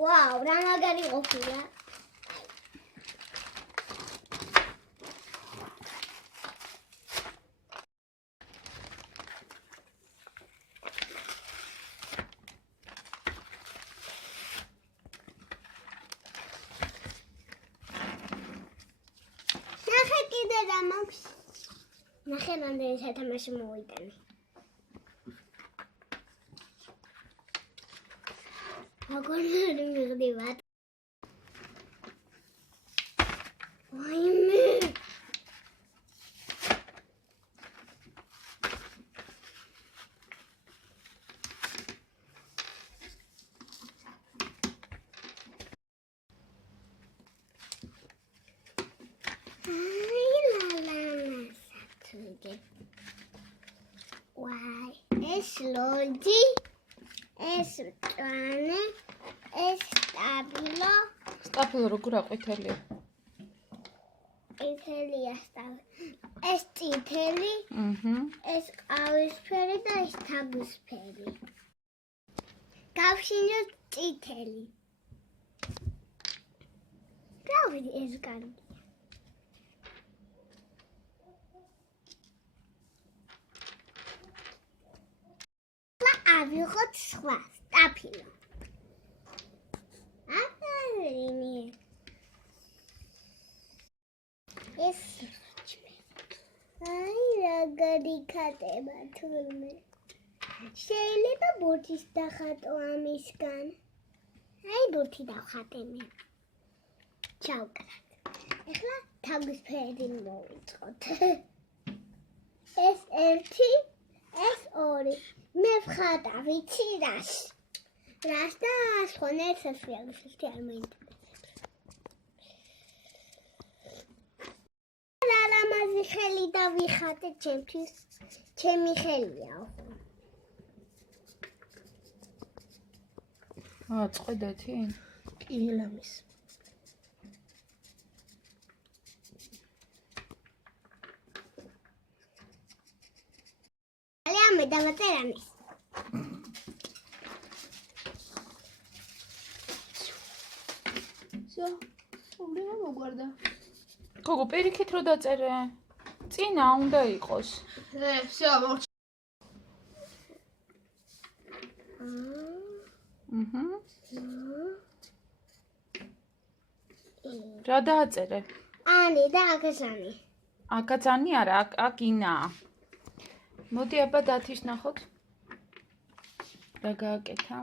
Wow, რა მაგარი ყოფილა. ნახე კიდე რა მაქვს. ნახე რამდენი სათამაშო მოვიტანე. როგორ მივიღდივარ? ვაიმე. Why? Es lodi, es tane, es stabilo. Stabilo როგორ აყვითელია? ყვითელია stabilo. Es წითელი. Es ყავისფერი და es თაბისფერი. გავშინოთ წითელი. გავიდი ეს კარგი. ავიღოთ სხვა სტაფილო. აბერინი. ეს აი რაღაცი ხატება თურმე. შეიძლება ბურთის დახატო ამისგან. აი ბურთი დავხატე მე. ჩავკრათ. ეხლა თაბისფერი მოვიწყოთ. ეს ერთი, ეს ორი. მე ვხატა ვიცი რას. რას და სხვანაირ სასიამოვნოა არ მოინტერესებს. რა ლამაზი ხელი დავიხატე ჩემთვის. ჩემი ხელია. წყვიდეთი? კი, ლამის. მე დავაწერანე. ზო, უბლია მოგვარდა. გოგო, პირიქით რო დაწერე. წინა უნდა იყოს. всё, молчи. რა დააწერე? ანი და აკაზანი. აკაზანი არა, აქ ინაა. მოდი აბა დათიშნახოთ. რა გააკეთა?